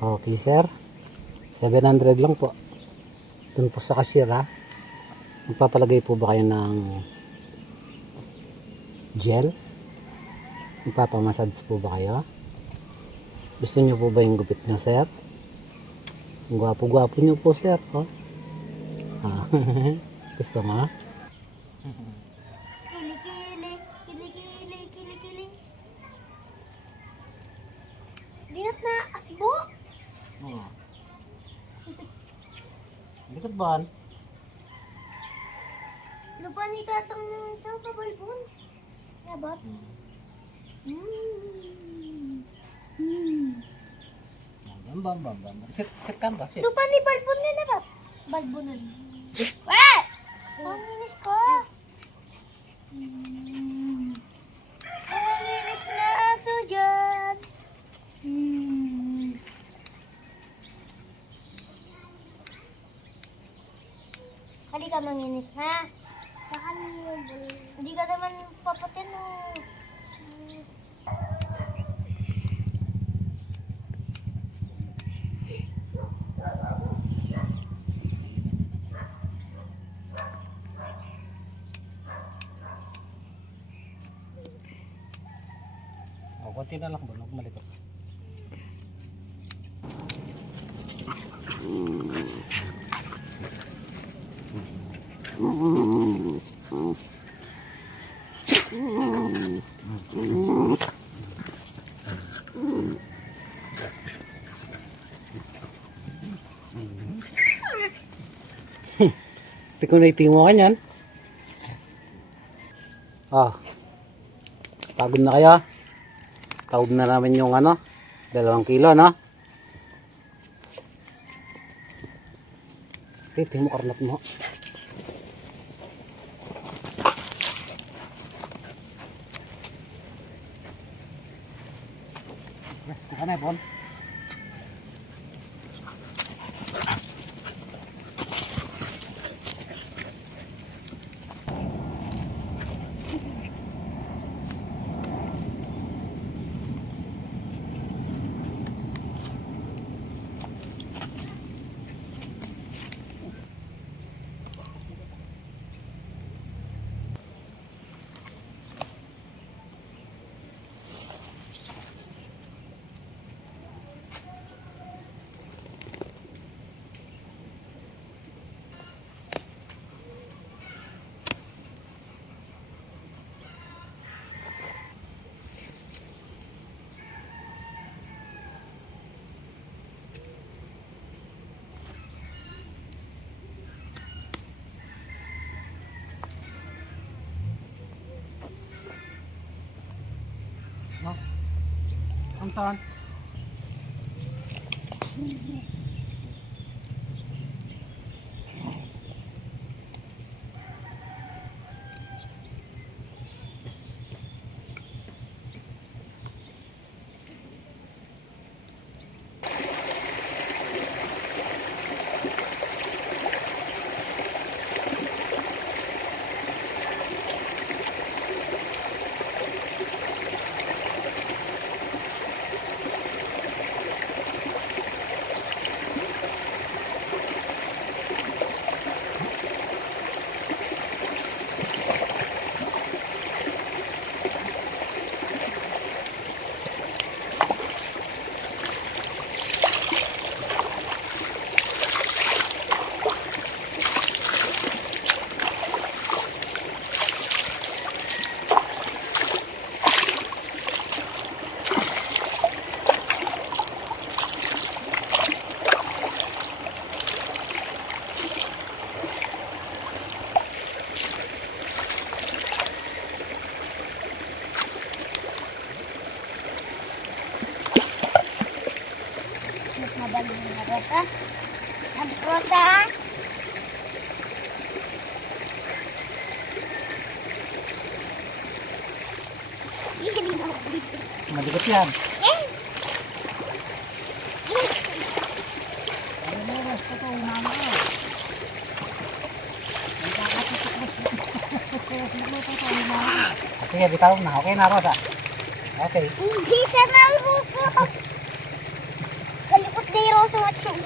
Okay, sir. 700 lang po. Dun po sa cashier, ha. Magpapalagay po ba kayo ng gel? Magpapamassage po ba kayo? Gusto niyo po ba yung gupit niyo, sir? Ang gwapo-gwapo niyo po, sir. Oh. Ah, gusto mo? Kilikili, kilikili, kilikili. Dinat na asbo. Oo. Likod ba? Lupa ni tatang ito, kabalbon. Yabat. Bam. Sit ka ba? Sit. Lupa ni balbon na nabat. Balbonan. Wala! Panginis ko. Panginis na aso dyan. Hindi ka manginis ha? Hindi ka naman papatin o. O, konti na lang. Huwag malikot. Tiko na itingo ka niyan. Ah. Pagod na kayo. Taob na namin yung 2 kilo, no? Tingin mo karnap mo. Yes, kuha na, Bon. No? Ang saan? Rosa. Rosa. Maligot yan. Sige, bitaw na. Okay na, Rosa. Okay. Hindi siya nalbuso. Kalikot din. zero sa watchung.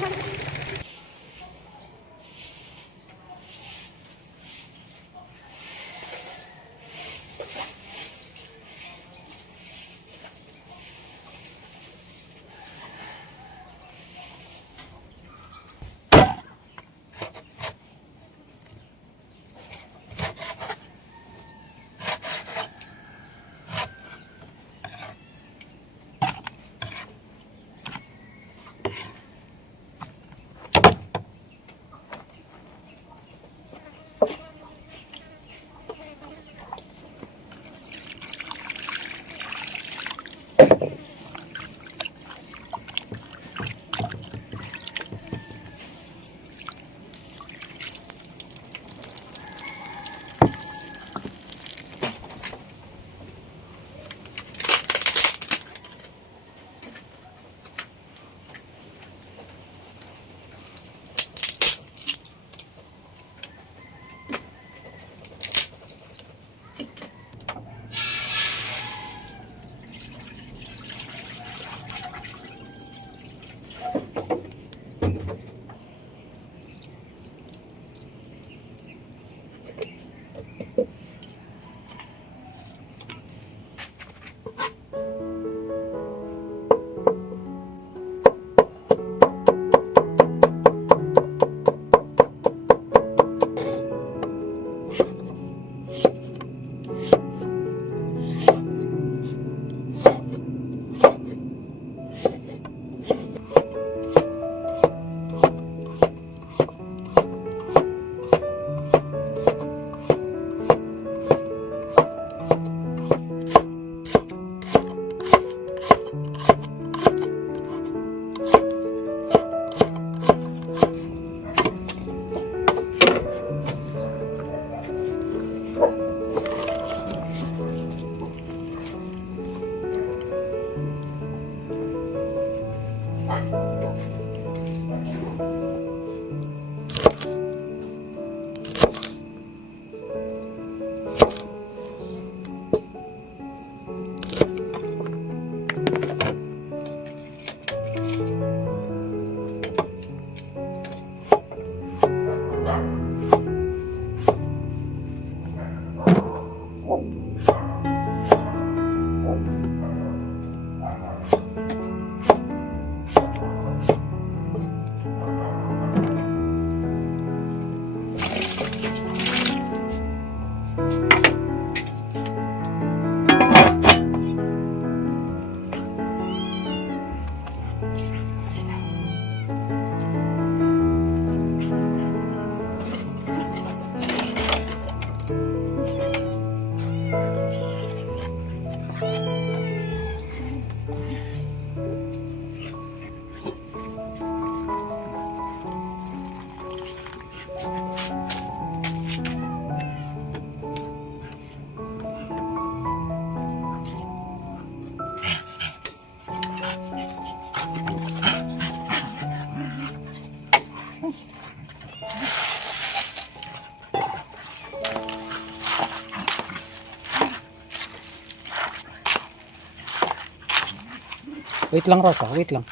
Wait lang, Rosa. Wait lang.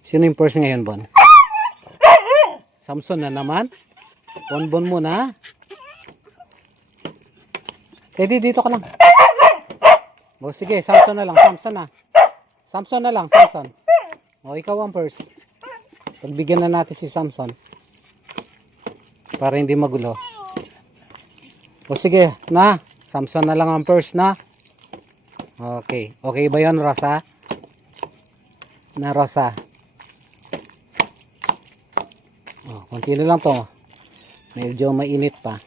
Sino yung person ngayon, Bon? Samson na naman? Bonbon mo na? Teddy, dito ka lang. O sige, Samson na lang. Samson na. Samson na lang, Samson. O, ikaw ang first. Pagbigyan na natin si Samson. Para hindi magulo. O sige, na. Samson na lang ang first na. Okay. Okay ba yun, Rosa? Na, Rosa. O, konti na lang to. Medyo mainit pa.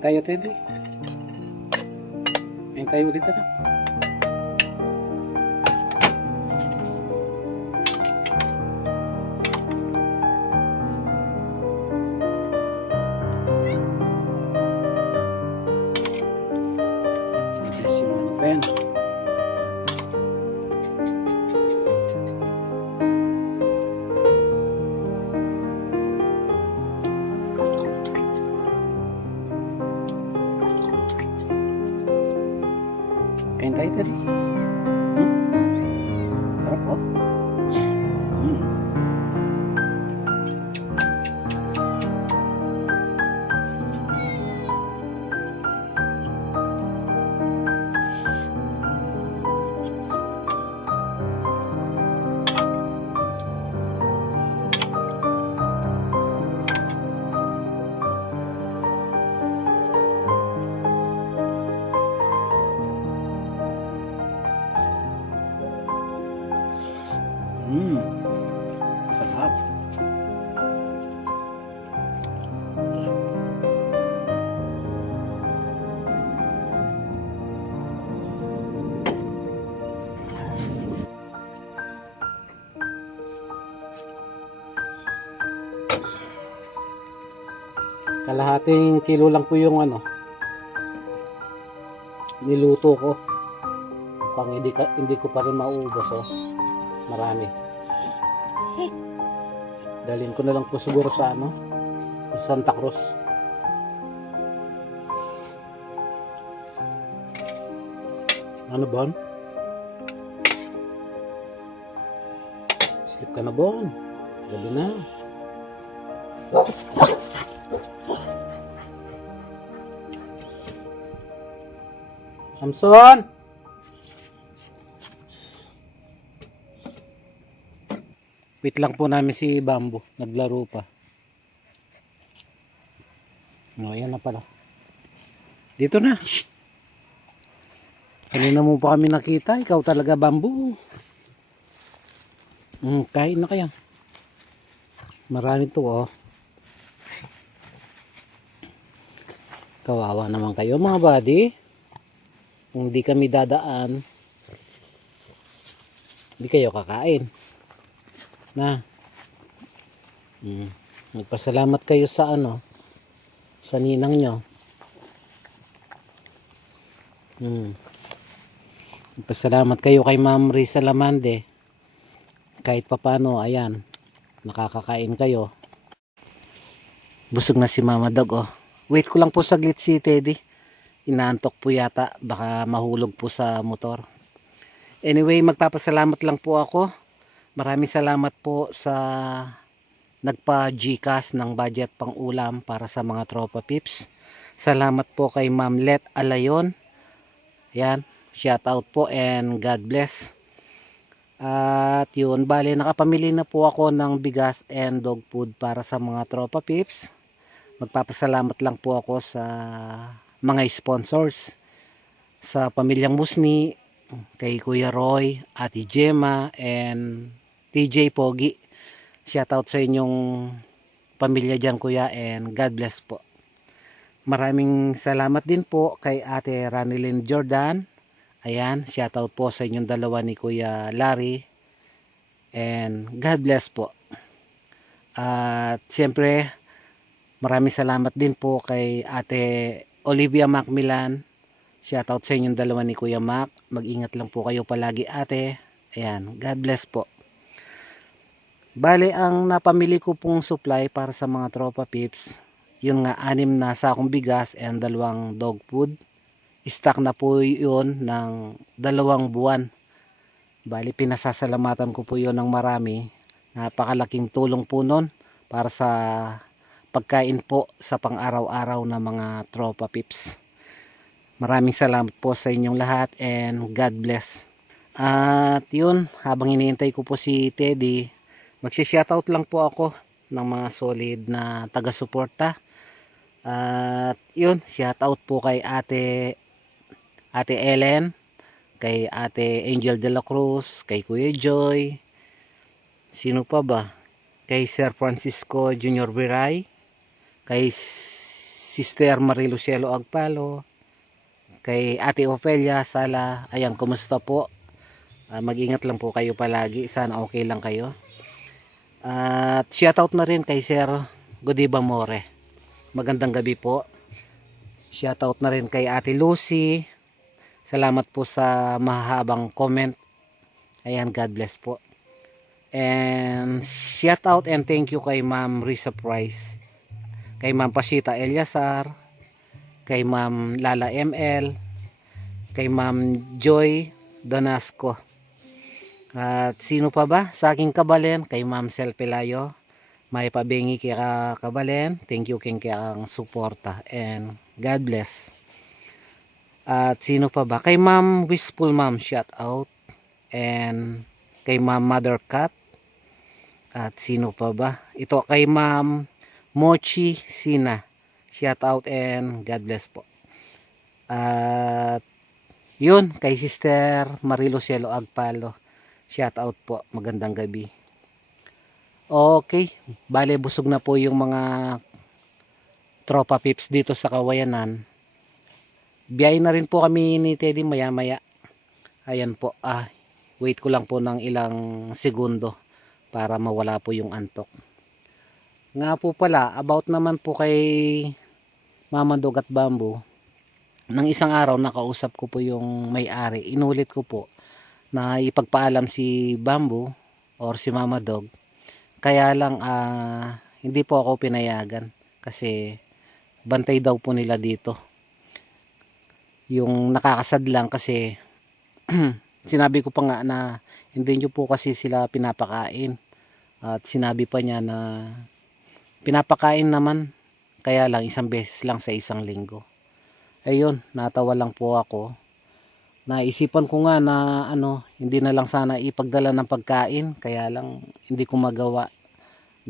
Kain tayo, Teddy. Kain tayo ulit na. Yes, yung ano pa yan. Kain tayo, Teddy. Sarap po. Sarap. Kalahating kilo lang po yung ano niluto ko. Pang hindi ko pa rin mauubos, oh. Marami. Dalhin ko na lang po siguro sa ano, sa Santa Cruz. Ano, Bon? Sleep ka na, Bon. Gabi na. Samson! Wait lang po namin si Bambo. Naglaro pa. No, yan na pala. Dito na. Kanina mo pa kami nakita. Ikaw talaga, Bambo. Kain na kaya. Marami to, oh. Kawawa naman kayo, mga buddy. Kung di kami dadaan, hindi kayo kakain. Na. Magpasalamat kayo sa ano, sa ninang nyo. Magpasalamat kayo kay Ma'am Risa Lamande. Kahit papano, ayan, nakakakain kayo. Busog na si Mama Dog, oh. Wait ko lang po saglit si Teddy. Inaantok po yata, baka mahulog po sa motor. Anyway, magpapasalamat lang po ako. Maraming salamat po sa nagpa-GCash ng budget pang ulam para sa mga tropa pips. Salamat po kay Ma'am Let Alayon. Yan, shout out po and God bless. At yun, bali nakapamili na po ako ng bigas and dog food para sa mga tropa pips. Magpapasalamat lang po ako sa mga sponsors, sa pamilyang Musni, kay Kuya Roy, Ate Gemma, and TJ Pogi. Shout out sa inyong pamilya dyan, Kuya, and God bless po. Maraming salamat din po kay Ate Ranilyn Jordan. Ayan, shout out po sa inyong dalawa ni Kuya Larry, and God bless po. At siyempre, maraming salamat din po kay Ate Olivia Macmillan. Shoutout sa inyong dalawa ni Kuya Mac. Mag-ingat lang po kayo palagi, ate. Ayan, God bless po. Bale, ang napamili ko pong supply para sa mga tropa pips, yun nga, 6 na sakong bigas and 2 dog food. Stock na po yun ng 2 buwan. Bale, pinasasalamatan ko po yun ng marami. Napakalaking tulong po nun para sa pagkain po sa pang-araw-araw na mga tropa pips. Maraming salamat po sa inyong lahat and God bless. At yun, habang iniintay ko po si Teddy, magsi-shoutout lang po ako ng mga solid na taga-suporta. At yun, shoutout po kay Ate Ellen, kay Ate Angel de la Cruz, kay Kuya Joy, sino pa ba? Kay Sir Francisco Junior Biray, kay Sister Marilu Cielo Agpalo, kay Ate Ofelia Sala. Ayan, kumusta po? Mag-ingat lang po kayo palagi. Sana okay lang kayo. At shoutout na rin kay Sir Godiva More. Magandang gabi po. Shoutout na rin kay Ate Lucy. Salamat po sa mahabang comment. Ayan, God bless po. And shoutout and thank you kay Ma'am Risa Price, kay Ma'am Pasita Eliasar, kay Ma'am Lala ML, kay Ma'am Joy Donasco. At sino pa ba? Sa aking kabalen, kay Ma'am Sel Pelayo. May pabengi kaya kabalen. Thank you king kaya ang suporta. And God bless. At sino pa ba? Kay Ma'am Wistful Ma'am, shout out. And kay Ma'am Mother Cat. At sino pa ba? Ito kay Ma'am Mochi Sina. Shout out and God bless po. At yun, kay Sister Marilu Cielo Agpalo. Shout out po. Magandang gabi. Okay. Bale, busog na po yung mga tropa pips dito sa Kawayanan. Biyay na rin po kami ni Teddy maya maya. Ayan po. Wait ko lang po ng ilang segundo para mawala po yung antok. Nga po pala, about naman po kay Mama Dog at Bamboo. Nang isang araw nakausap ko po yung may-ari. Inulit ko po na ipagpaalam si Bamboo or si Mama Dog. Kaya lang hindi po ako pinayagan kasi bantay daw po nila dito. Yung nakakasad lang kasi sinabi ko pa nga na hindi nyo po kasi sila pinapakain. At sinabi pa niya na pinapakain naman, kaya lang isang beses lang sa isang linggo. Ayun, natawa lang po ako. Naisipan ko nga na hindi na lang sana ipagdala ng pagkain, kaya lang hindi ko magawa.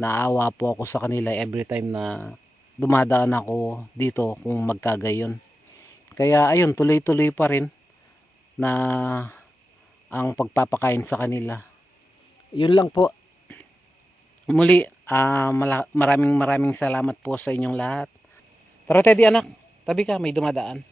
Naawa po ako sa kanila every time na dumadaan ako dito kung magkagayon. Kaya ayun, tuloy-tuloy pa rin na ang pagpapakain sa kanila. Yun lang po. Muli, maraming salamat po sa inyong lahat. Tara Teddy anak, tabi ka, may dumadaan.